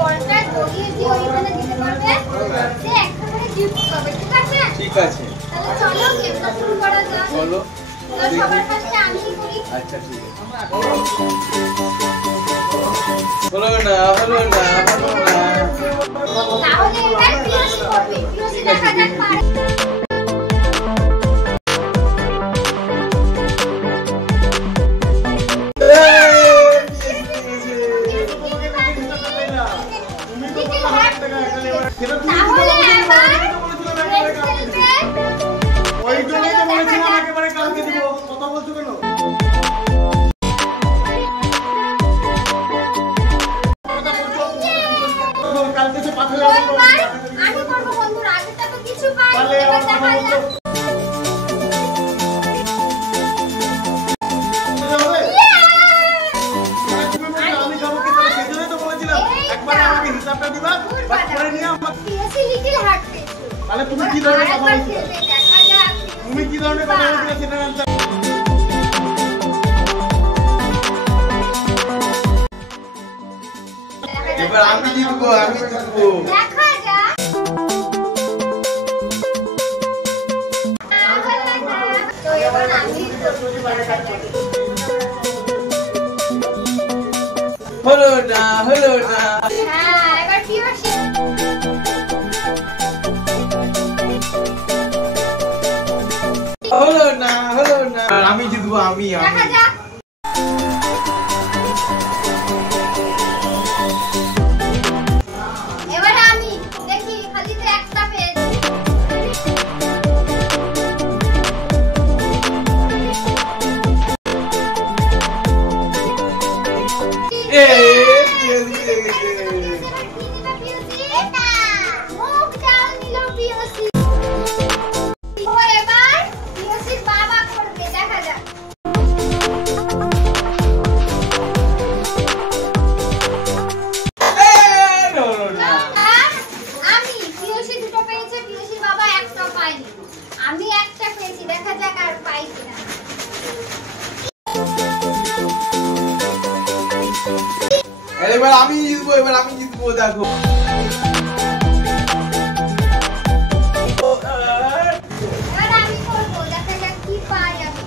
বলটা গলিয়ে দিয়ে ওইখানে দিতে পারবে সে একটা করে গিফট পাবে ঠিক আছে ঠিক আছে তাহলে চলো গেমটা শুরু করা যাক চলো সবার ফার্স্টে আমিই করি আচ্ছা ঠিক আছে হলো না তাহলে এবার পিওসি করবে পিওসি দেখা যাক পারে আমি করবো বন্ধুরা আগেটা তো কিছু পাই এবার দেখা যাক তাহলে তুমি কি ধরনের কথা বলছো তুমি কি ধরনের কথা বলছো সেটা আনসার এবার আমি জিতবো দেখা যাক তো এবার আমি হলো না হ্যাঁ এবার পিওসি হলো না আমি জিতবো আমি দেখা যাক এবার আমি দেখি খালি তো একটা পেয়েছি মুখ ডাল নিল পিওসি ও এবার পিওসির বাবা করবে দেখা যাক আমি পিওসি দুটো পেয়েছে পিওসির বাবা একটা পায়নি আমি একটা পেয়েছি দেখা যাক আর পাই কিনা এবার আমি জিতবো দেখো এবার আমি করব দেখা যাক কি পাই আমি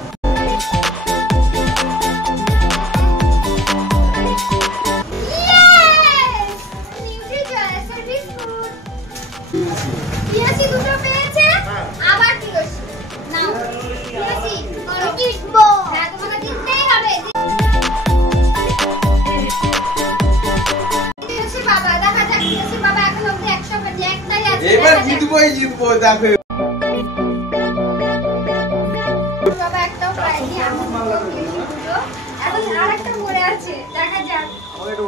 ইয়েস নিউট্রিচয়েসের বিস্কুট পিওসি দুটো পেয়েছে আবার পিওসি নাও পিওসি করো জিতবো হ্যাঁ তোমাকে জিততেই হবে পিওসি বাবা দেখা যাক পিওসি বাবা এখন অবধি 100 পেয়েছে একটাই আছে এবার জিতবো দেখো বাবা একটাও পাইনি আমি পিওসি দুটো এখন আরেকটা পড়ে আছে দেখা যাক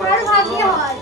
আর ভাগ্য হয়